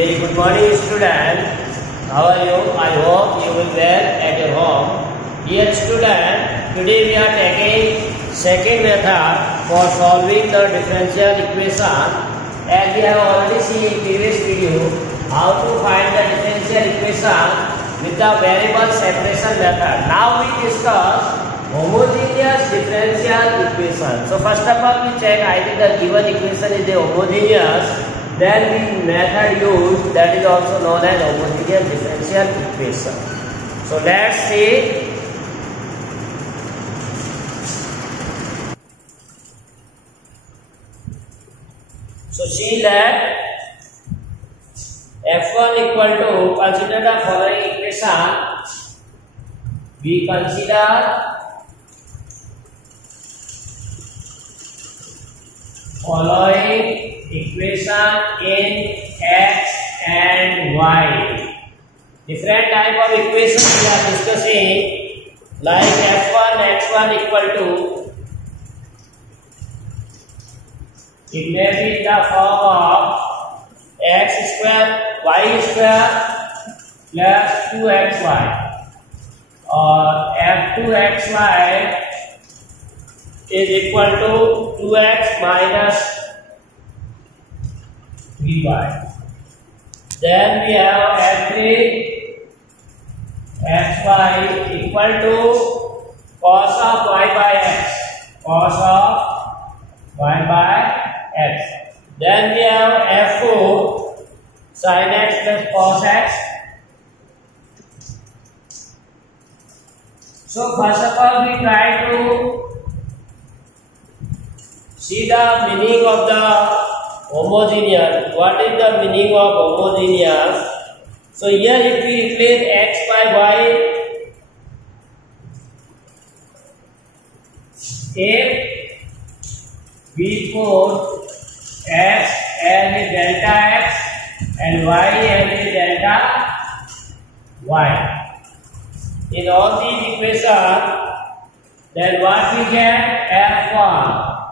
Very good morning, student. How are you? I hope you will well at your home. Dear student, today we are taking second method for solving the differential equation. As we have already seen in previous video, how to find the differential equation with the variable separation method. Now we discuss homogeneous differential equation. So first of all, we check either the given equation is a homogeneous. Then the method used, that is also known as homogeneous differential equation. So let's see. So see that f1 equal to, consider the following equation. We consider following equation in x and y. Different type of equations we are discussing, like f1 x1 equal to, it may be in the form of x square y square plus 2xy, or f2xy is equal to 2x minus 3y. Then we have f3 xy equal to cos of y by x, cos of y by x. Then we have f4 sin x plus cos x. So first of all, we try to see the meaning of the homogeneous. What is the meaning of homogeneous? So here if we replace x by y, if we put x as a delta x and y as a delta y in all these equations, then what we get?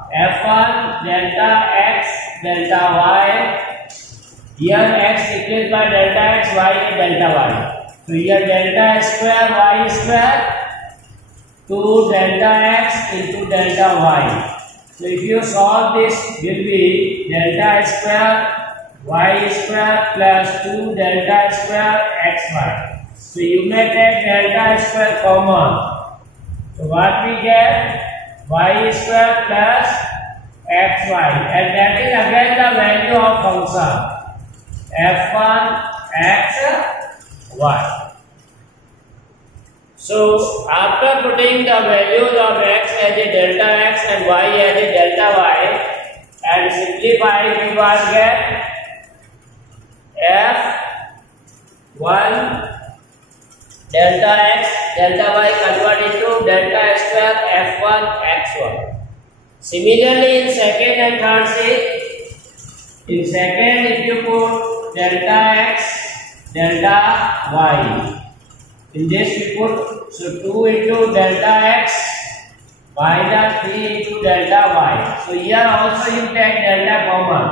f1 delta x delta y. Here x replaced by delta x, y is delta y. So here delta square y square to delta x into delta y. So if you solve this, will be delta square y square plus 2 delta square xy. So you may take delta square common. So what we get? Y square plus xy, and that is again the value of function f1 x y. So after putting the values of x as a delta x and y as a delta y and simplifying, we will get f1 delta x delta y converted to delta square f1 x1. Similarly, in second and third case, in second if you put delta x delta y, in this we put 2 into delta x minus 3 into delta y. So here also you take delta common.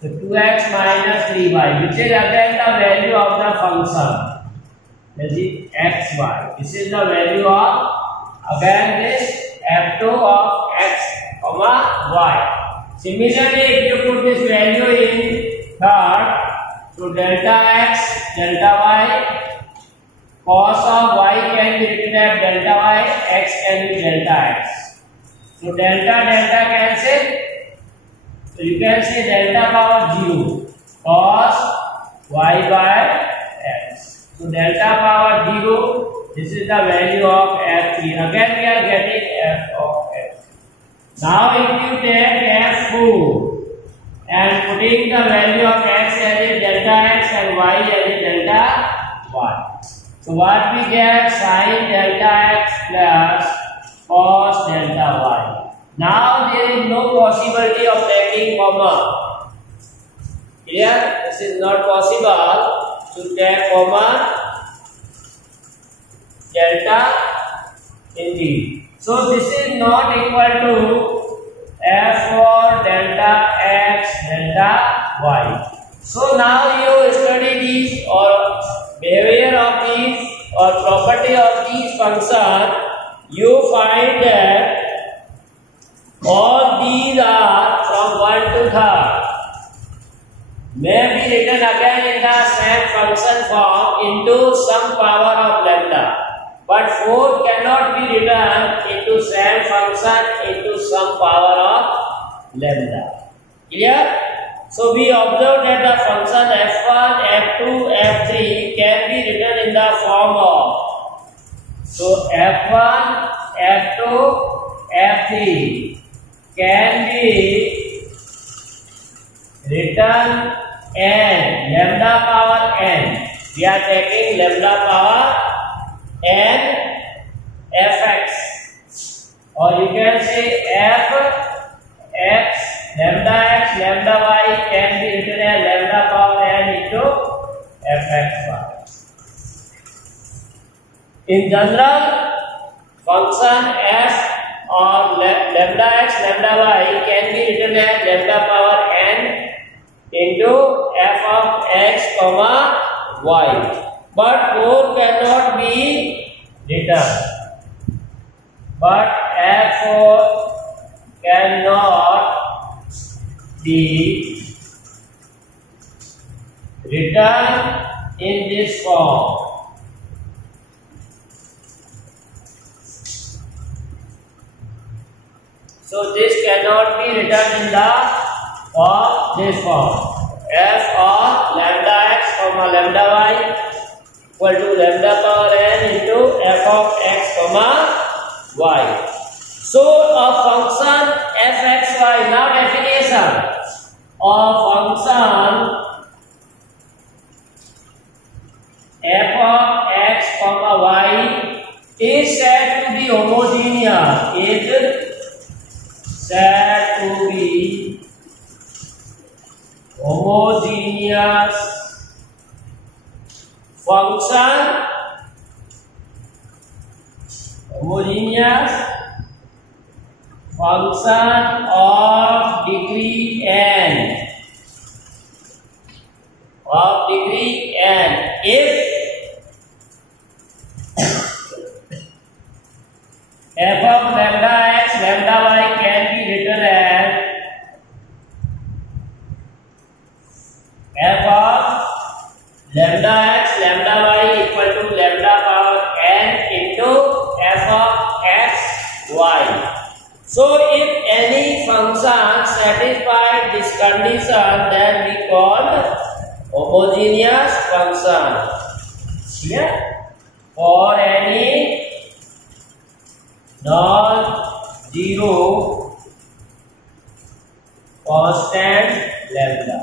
So 2x minus 3y, which is again the value of the function. That is xy. This is the value of again this f2 of x comma y. Similarly, if you put this value in third, so delta x delta y, cos of y can be written as delta y, x can be delta x. So delta cancel. So you can say delta power 0 cos y by x. So delta power 0, this is the value of f3. Again we are getting f of x. Now if you take f4 and putting the value of x as a delta x and y as a delta y. So what we get? Sin delta x plus cos delta y. Now there is no possibility of taking comma. Clear? This is not possible to take comma delta indeed. So this is not equal to f for delta x delta y. So now you these or behavior of these or property of these functions, you find that all these are from 1 to 3rd may be written again in the same function form into some power of lambda, but 4 cannot be written into same function into some power of lambda. Clear? So we observe that the function f1, f2, f3 can be written in the form of, so f1, f2, f3 can be written n lambda power n. We are taking lambda power n fx, or you can say f x lambda x lambda y can be written as lambda power n into fxy. In general, function f or lambda x lambda y can be written as lambda power n into f of x comma y, but 4 cannot be written. But f4 cannot be written in this form. So this cannot be written in the this form. F of lambda x comma lambda y equal to lambda power n into f of x comma y. So a function fxy, now definition of function f of x comma y is said to be homogeneous. Is said to be homogeneous function, of degree n, if f of lambda x lambda y can be written as f of lambda x lambda y equal to lambda power n into f of x y. So if any function satisfies this condition, then we call homogeneous function. Here, for any non-zero constant lambda.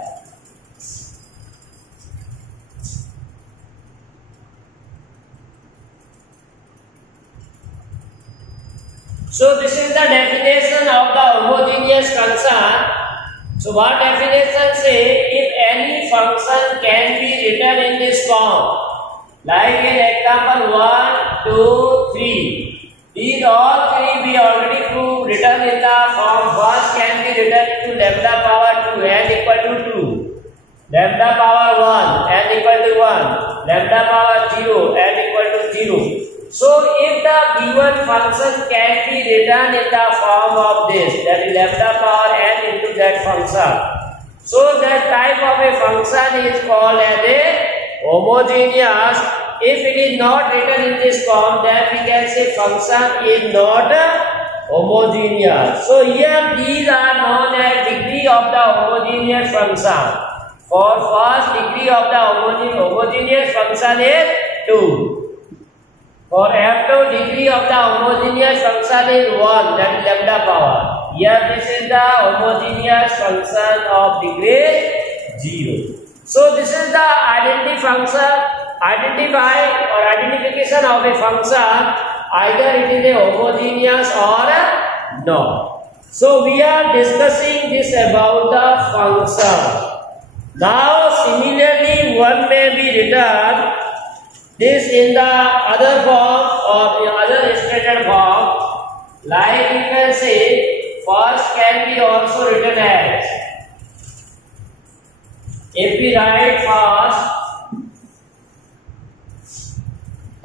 So this is the definition of the homogeneous function. So what definition say? If any function can be written in this form, like in example 1, 2, 3. These all three we already proved written in the form. First can be written into lambda power 2 n equal to 2, lambda power 1 n equal to 1, lambda power 0 n equal to 0. So if the given function can be written in the form of this, that is lambda power n into that function, so that type of a function is called as a homogeneous. If it is not written in this form, then we can say function is not homogeneous. So here these are known as degree of the homogeneous function. For first degree of the homogeneous function is 2. For f2 degree of the homogeneous function is 1, that is lambda power. Here this is the homogeneous function of degree 0. So this is the identification of a function, either it is a homogeneous or not. So we are discussing this about the function. Now similarly one may be written this in the other form or in other stated form, like we can say first can be also written as, if we write first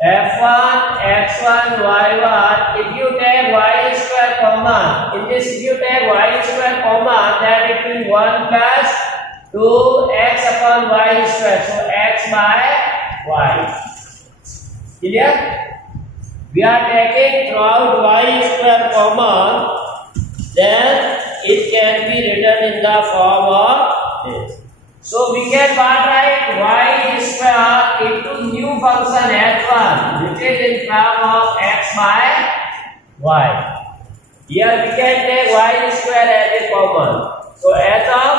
f1 x1 y1. If you take y square common, in this if you take y square common, then it will be 1 plus 2x upon y square. So x by y. Clear? We are taking throughout y square common, then it can be written in the form of this. So we can write y square into new function h1, which is in term of x by y. Here we can take y square as a common. So h of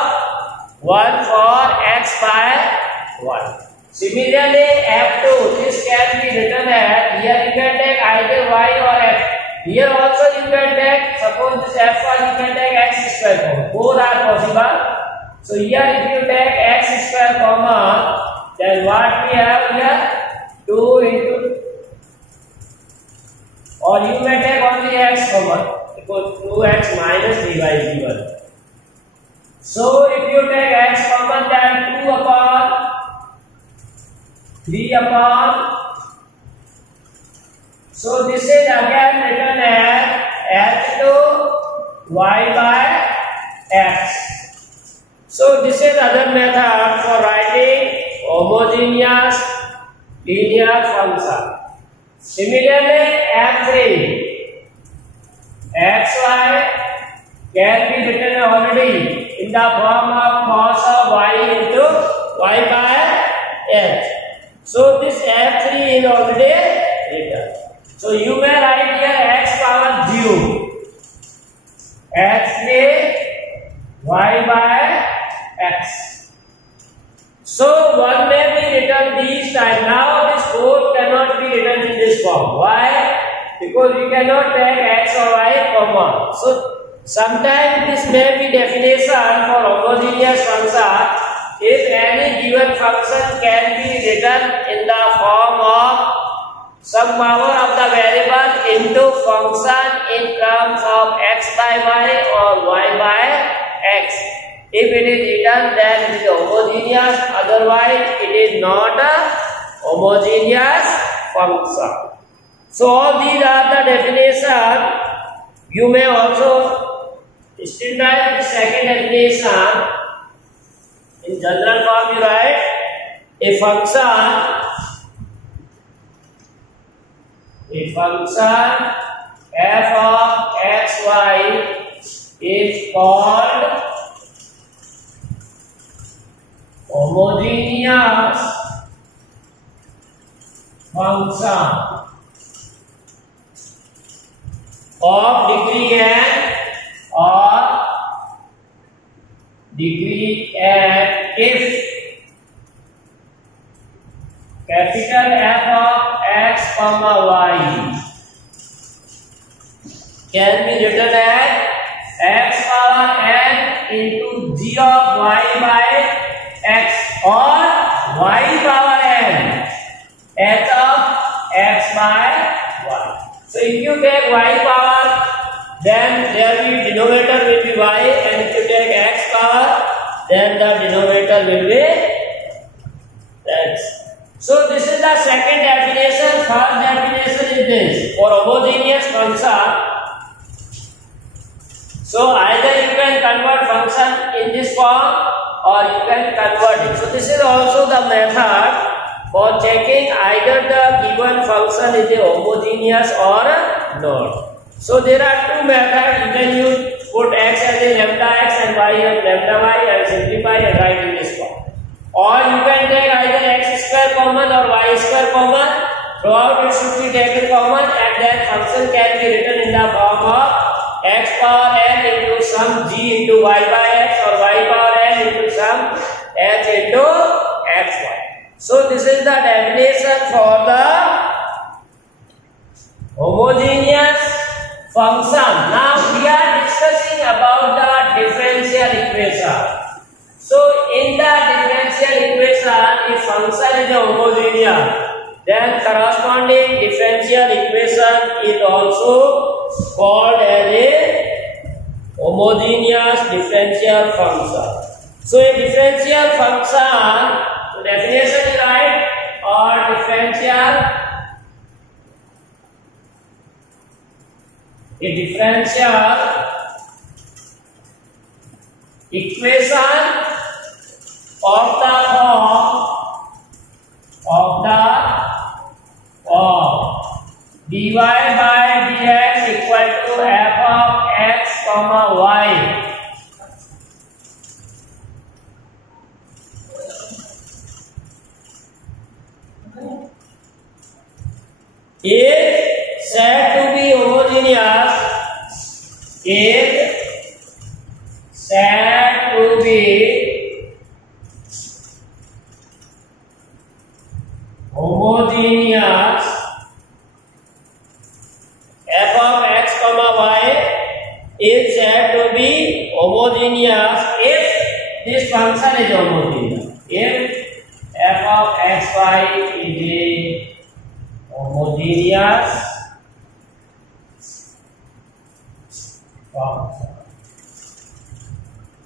1 for x by 1. Similarly, f2, this can be written as, here you can take either y or x. Here also you can take, suppose this f1 you can take x square. Both are possible. So here if you take x square common, then what we have here? 2 into, or you may take only x common, because 2x minus 3 by 1. So if you take x common, then 2 upon 3 upon, so this is again written as h2 y by x. So this is other method for writing homogeneous linear function. Similarly, f3 xy can be written already in the form of cos of y into y by x. So this f3 is already written. So you may write here x power 0, x3 y by x. So one may be written these time. Now this 4 cannot be written in this form. Why? Because we cannot take x or y common. So sometimes this may be definition for homogeneous function. If any given function can be written in the form of some power of the variable into function in terms of x by y or y by x. If it is written, then it is homogeneous, otherwise it is not a homogeneous function. So all these are the definition. You may also standardize the second definition. In general form you write a function f of xy is called homogeneous function of degree n or degree n if capital F of x comma y can be written as x power n into g of y by x or y power n h of x by y. So if you take y power, then there will be denominator will be y, and if you take x power, then the denominator will be x. So this is the second definition. First definition is this for homogeneous function. So either you can convert function in this form or you can convert it. So this is also the method for checking either the given function is a homogeneous or not. So there are two methods. Either you put x as a lambda x and y as lambda y and simplify and write in this form. Or you can take either x square common or y square common. Throughout it should be taken common, and that function can be written in the form of x power n into some g into y by x or y power n into some h into xy. So this is the definition for the homogeneous function. Now we are discussing about the differential equation. So in the differential equation, if function is homogeneous, then corresponding differential equation is also called as a homogeneous differential function. So a differential function, so definition is right, or differential a differential equation of the form dy by dx equal to f of x comma y. Is said to be homogeneous. Is said to be homogeneous. F of x comma y is said to be homogeneous if this function is homogeneous. If f of xy is a homogeneous function.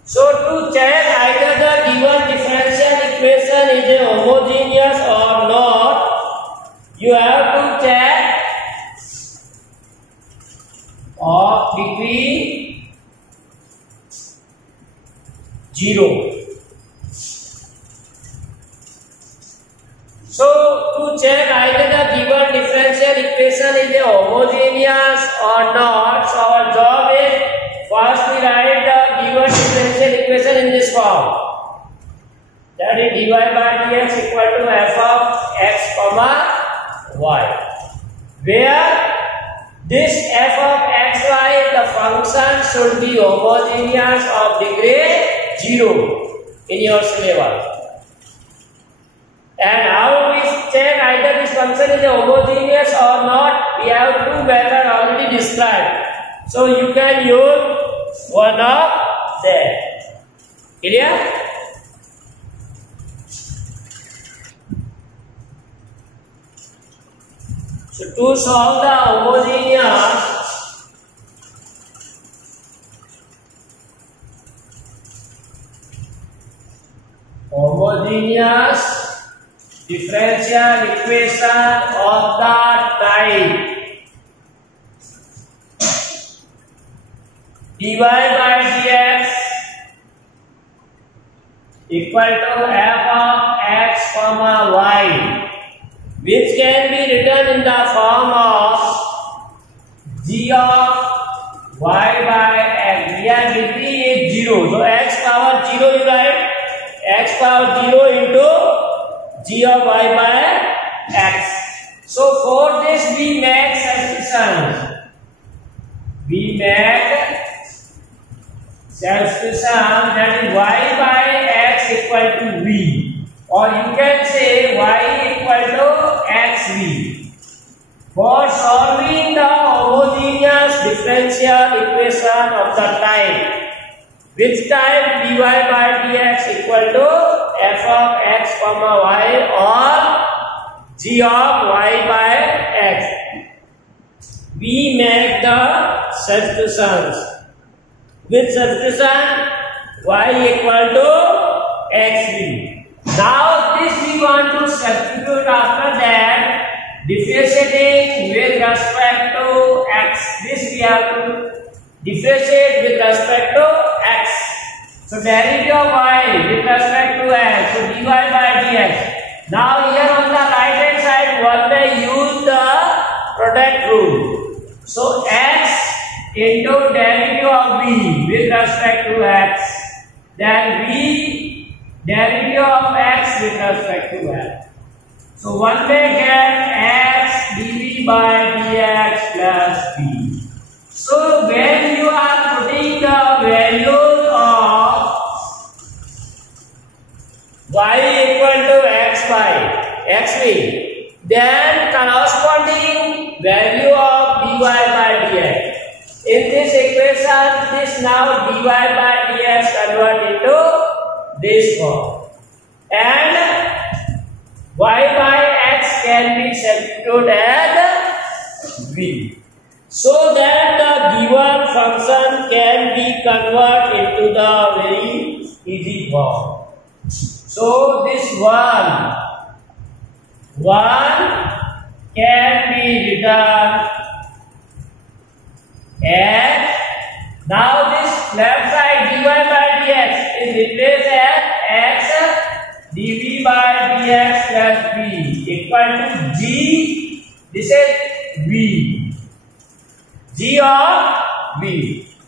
So to check either the given differential equation is a homogeneous or not, you have to check of degree 0. So to check either the given differential equation is a homogeneous or not, so our job is first we write the given differential equation in this form. That is dy by dx equal to f of x comma y, where this f of xy, the function should be homogeneous of degree 0 in your syllabus. And how we check either this function is homogeneous or not? We have two methods already described. So you can use one of them. Clear? So to solve the homogeneous differential equation of the type dy by dx equal to f of x comma y, which can be written in the form of g of y by x, where degree is 0. So x power 0 you write x power 0 into g of y by x. So for this we make substitution. We make substitution, that is y by x equal to v, or you can say y equal to xv. For solving the homogeneous differential equation of the type, which type dy by dx equal to f of x comma y or g of y by x, we make the substitutions. With substitution y equal to xv. Now this we want to substitute after that, differentiating with respect to x. This we have to differentiate with respect to x. So derivative of y with respect to x, so dy by dx. Now here on the right hand side one may use the product rule. So x into derivative of v with respect to x, then v derivative of x with respect to x. So one may get x dv by dx plus v. So when you are putting the values of y equal to xv, then corresponding value of dy by dx. In this equation, this now dy by dx convert into this form, and y by x can be substituted as v, so that the given function can be converted into the very easy form. So this one can be written x. Now this left side dy by dx is replaced as x dv by dx plus b equal to g. This is v. G of v.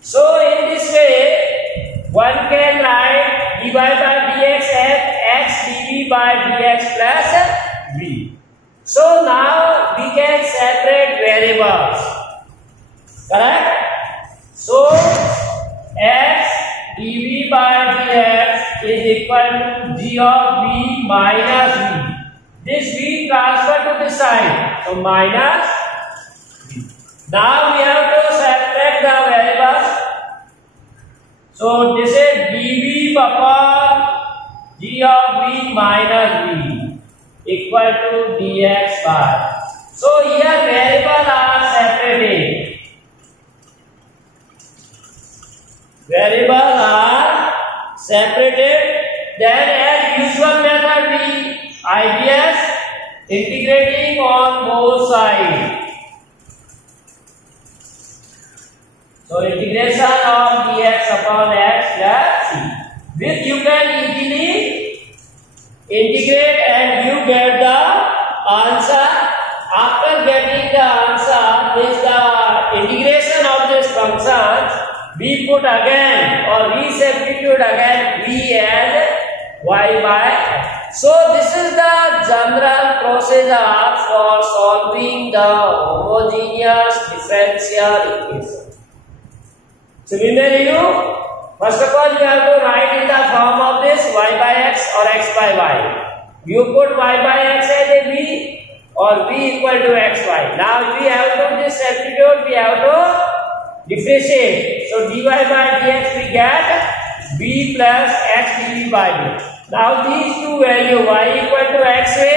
So in this way, one can write dy by dx as x dv by dx plus v. So now we can separate variables. Correct? So x dv by dx is equal to g of v minus v. This v transfer to this side. So minus v. Now we have to separate the variables. So this is dv upon g of v minus v equal to dx by. So here variables are separated. Variables are separated. Then as usual method we IDS integrating on both sides. So integration of dx upon x plus c. With you can easily integrate and you get the answer. After getting the answer, this the integration of this function. We put again or we substitute again v and y by x. So this is the general procedure for solving the homogeneous differential equation. Similarly, first of all you have to write in the form of this y by x or x by y. You put y by x as a v or v equal to xy. Now we have to this substitute, we have to differentiate. So dy by dx we get b plus x dv by d. Now these two values y equal to xy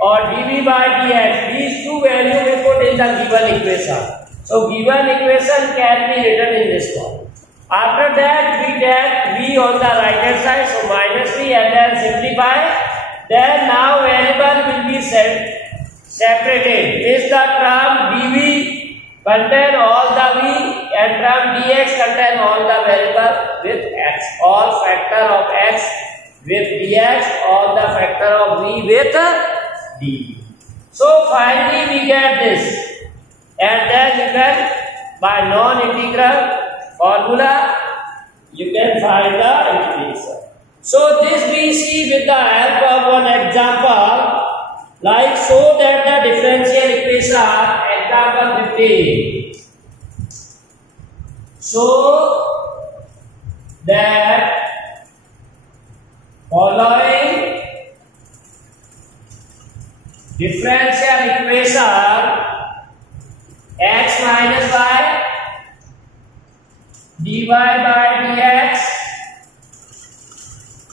or dv by dx, these two values we put in the given equation. So given equation can be written in this form. After that we get v on the right hand side, so minus v and then simplify. Then now variable will be separated. This the term dv contain all the v and term dx contain all the variable with x. All factor of x with dx, all the factor of v with dv. So finally we get this, and then you can by non-integral formula you can find the integration. So this we see with the help of one example, like show that the differential equation. Example 15. So that following differential equation x minus y dy by dx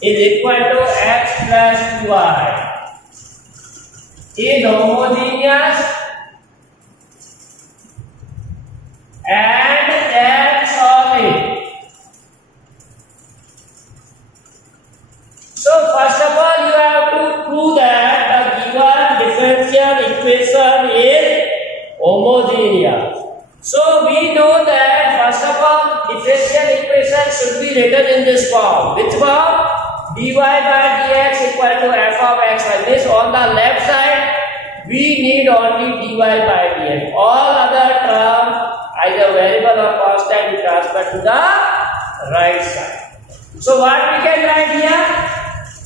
is equal to x plus 2y is homogeneous and then solve it. So first of all you have to prove that the given differential equation is homogeneous. So we know that first of all differential equation should be written in this form. Which form? dy by dx equal to f of x. This on the left side we need only dy by dx. All other terms either variable or constant we transfer to the right side. So what we can write here?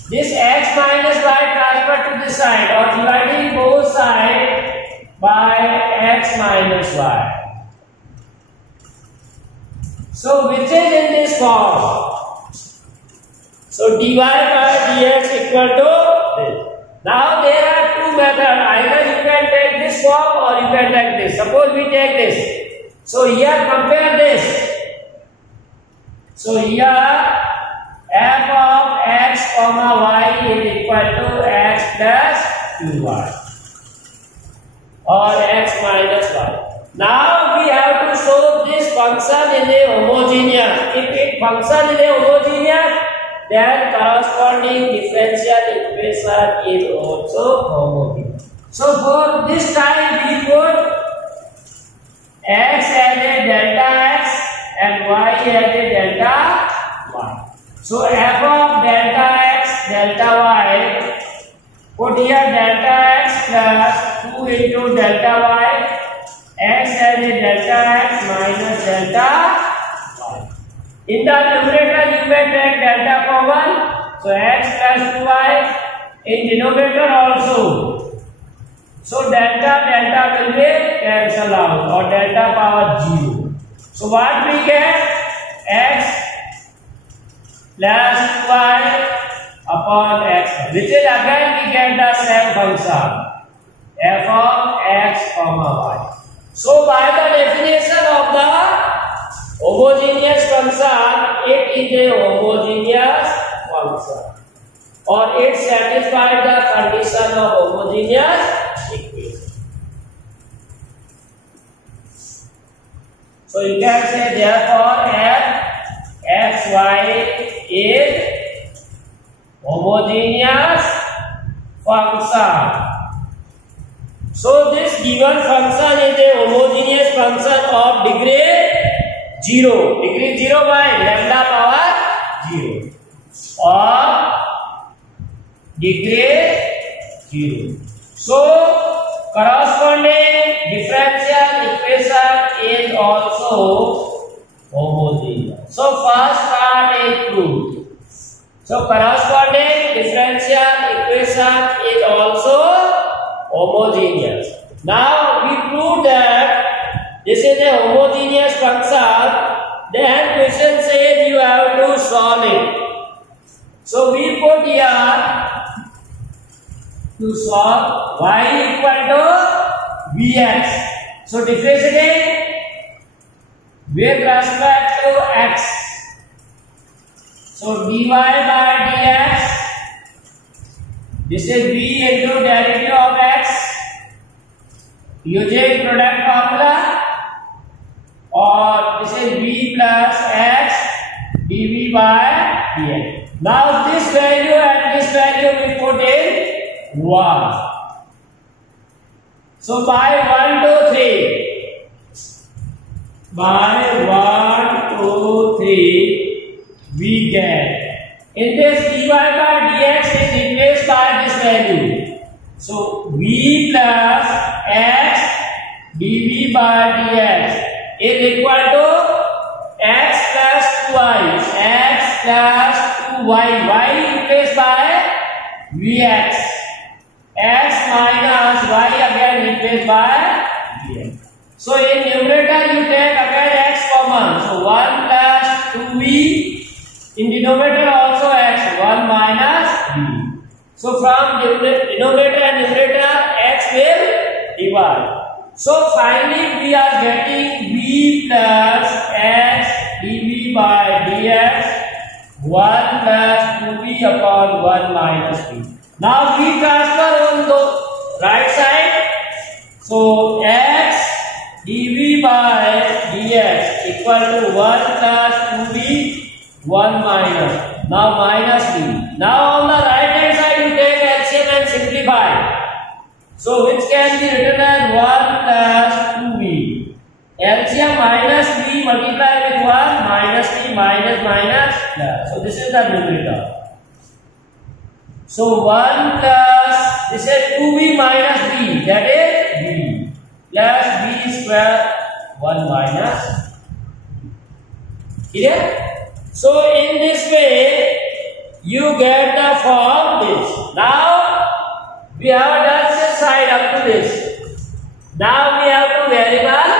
This x minus y transfer to this side or dividing both sides by x minus y. So which is in this form? So dy by dx equal to this. Now there are two methods. Either you can take this form or you can take this. Suppose we take this. So here compare this. So here f of x comma y is equal to x plus 2y or x minus y. Now we have to show this function is a homogeneous. If it function is a homogeneous, then corresponding differential equation is also homogeneous. So for this time we put x as a delta as a delta y. So f of delta x delta y, put here delta x plus 2 into delta y, x as a delta x minus delta y. In the numerator you may take delta common, so x plus 2y. In denominator also, so delta will be cancel out or delta power 0. So what we get? X plus 2y upon x, which is again we get the same function f of x comma y. So by the definition of the homogeneous function, it is a homogeneous function, or it satisfies the condition of homogeneous equation. So you can say therefore f x y is homogeneous function. So this given function is a homogeneous function of degree 0. Degree 0 by lambda power 0 or degree 0. So corresponding differential equation is also homogeneous. So first part is proved. So corresponding differential equation is also homogeneous. Now we prove that this is a homogeneous function. Then question says you have to solve it. So we put here to solve y equal to vx. So differentiating with respect to x. So dy by dx. This is v into derivative of x using product formula, or this is v plus x dv by dx. Now this value and this value we put in 1. So by 1, 2, 3. By 1, 2, 3 we get. In this dy by dx is replaced by this value. So v plus x dv by dx is equal to x plus 2y. X plus 2y. Y replaced by vx. X minus y again replaced by dx. So in numerator you take again x common. So 1 plus 2v. In denominator also x, 1 minus v. So from denominator and numerator x will divide. So finally we are getting v plus x dv by dx 1 plus 2v upon 1 minus v. Now we transfer on the right side. So x dv by dx equal to 1 plus 2v 1 minus. Now minus v. Now on the right hand side you take LCM and simplify. So which can be written as 1 plus 2v. LCM minus v multiplied with 1 minus v minus minus plus. So this is the numerator. So 1 plus, this is 2v minus v, that is v, plus v square 1 minus. Clear? So in this way you get the form this. Now we have done this side up to this. Now we have to variable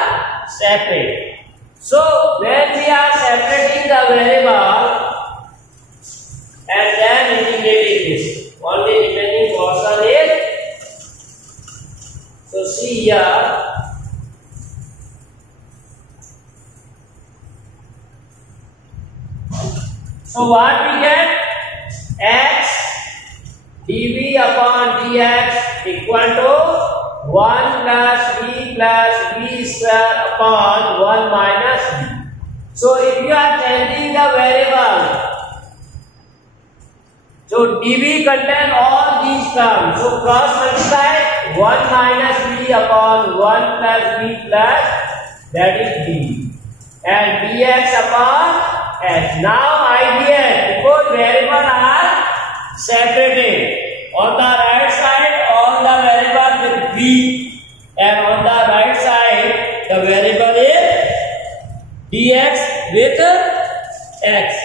separate. So when we are separating the variable and then integrating this, only remaining portion is, so see here. So what we get? X dv upon dx equal to 1 plus v square upon 1 minus v. So if you are changing the variable, so dv contain all these terms. So cross multiply 1 minus v upon 1 plus v plus, that is d. and dx upon x. Now ideal, because variables are separated. On the right side, all the variable with v, and on the right side, the variable is dx with x.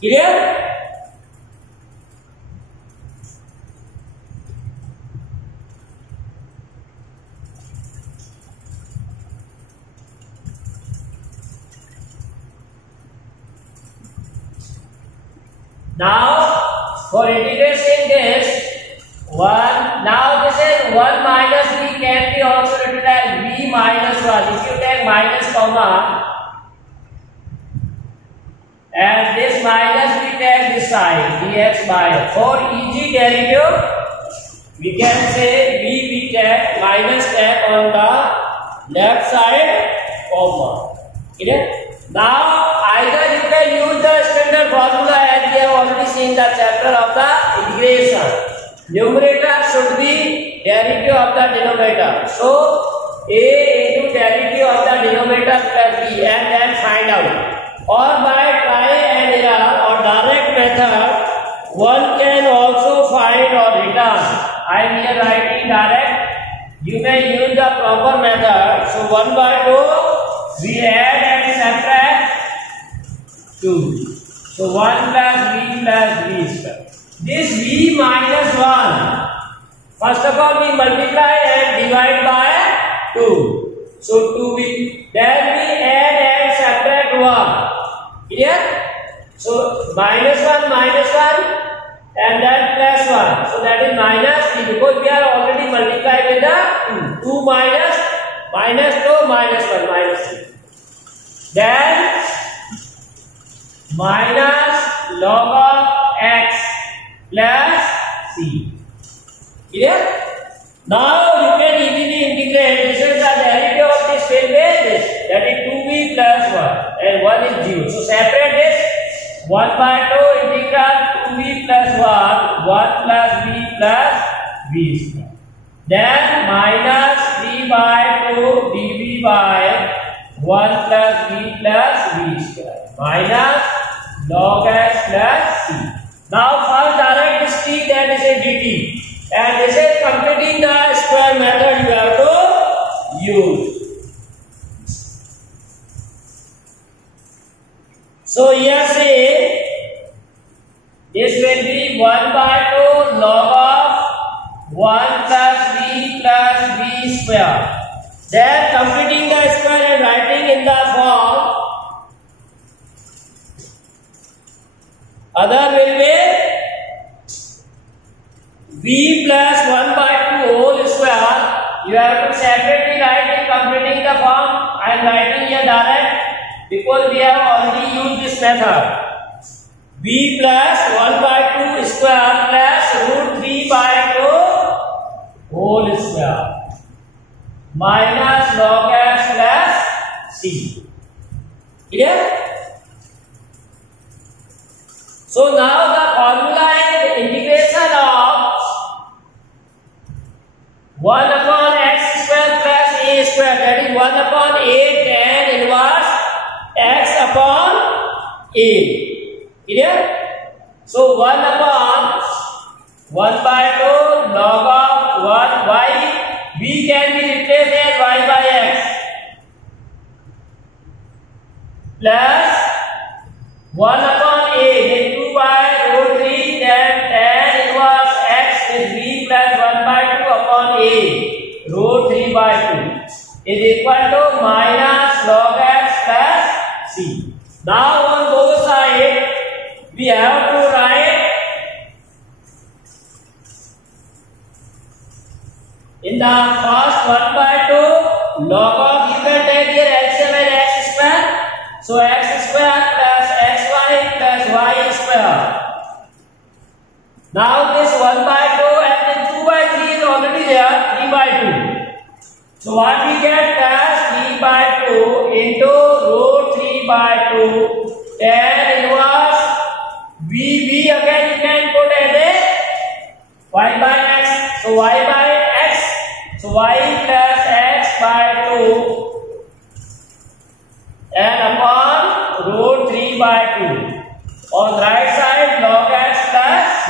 Clear? Now, for integrating this, 1, now this is 1 minus v can be also written as v minus 1. If you take minus comma, and this minus we take this side, dx minus. For easy derivative, we can say we take minus take on the left side, comma. Clear? Now, either you can use the standard formula as we have already seen the chapter of the integration. Numerator should be derivative of the denominator. So, a into derivative of the denominator plus b, and then find out. Or by try and error or direct method, one can also find or return. I am here writing direct. You may use the proper method. So 1 by 2, we add and subtract 2. So 1 plus v square. This v minus 1. First of all, we multiply and divide by 2. So 2v. Then we add and subtract 1. Clear? So minus 1, and then plus 1. So that is minus 3, because we are already multiplied with the 2. 2 minus 2 minus 1 minus 3. Then minus log of x plus c. Clear? Now you can easily integrate. This is the derivative of this same way. That is 2v plus 1, and 1 is 0. So separate this. 1 by 2 integral 2v plus 1, 1 plus v square. Then minus 3 by 2 dv by 1 plus v square. Minus log x plus c. Now first direct this t, then this is dt. And this is completing the square method you have to use. So here say this will be 1 by 2 log of 1 plus v square. Then completing the square and writing in the form, other will be v plus 1 by 2 whole square. You have to separately write it completing the form. I am writing here direct because we have already used this method. V plus 1 by 2 square plus root 3 by 2 whole square minus log x plus c. Clear? So now the formula is integration of 1 upon x square plus a square, that is 1 upon a tan inverse x upon a. Clear? So 1 upon 1 by 2 log of 1 y, v can be replaced as y by x, plus 1 upon a is 2 by root 3, then tan inverse x is v plus 1 by 2 upon a root 3 by 2 is equal to minus log x plus c. Now on both sides we have to write in the first 1 by 2 log of, you can take here LCM and x square. So x square plus xy plus y square. Now this 1 by 2 and then 2 by 3 is already there, 3 by 2. So what we get as 3 by 2 into root 3 by 2 tan inverse v again you can put as a y by x. So y by x, so y plus x by 2 and upon root 3 by 2. On right side log x plus c.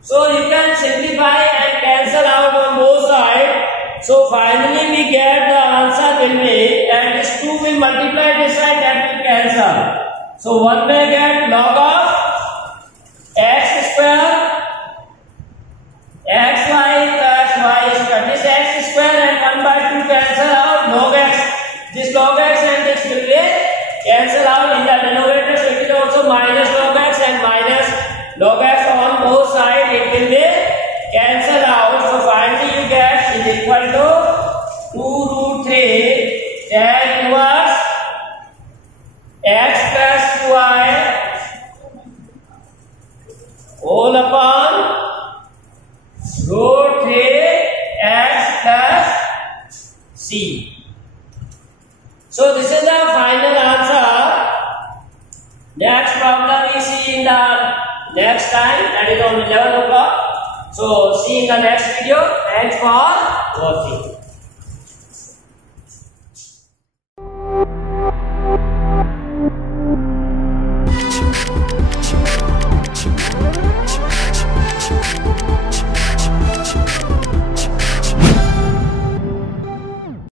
So you can simplify and cancel out on both sides. So finally we get the answer will be, and this 2 will multiply this side, that will cancel. So 1 may get log of x square xy plus y square. This x square and 1 by 2 cancel out, log x. This log x and this will be cancel out in the denominator. So it is also minus log x and minus log x on both sides. It will be cancel out. So finally you get is equal to 2 root 3 tan inverse x plus y whole upon root 3 x plus c. So this is the final answer. Next problem we see in the next time, that is on 11 o'clock. So see in the next video. Thanks for watching.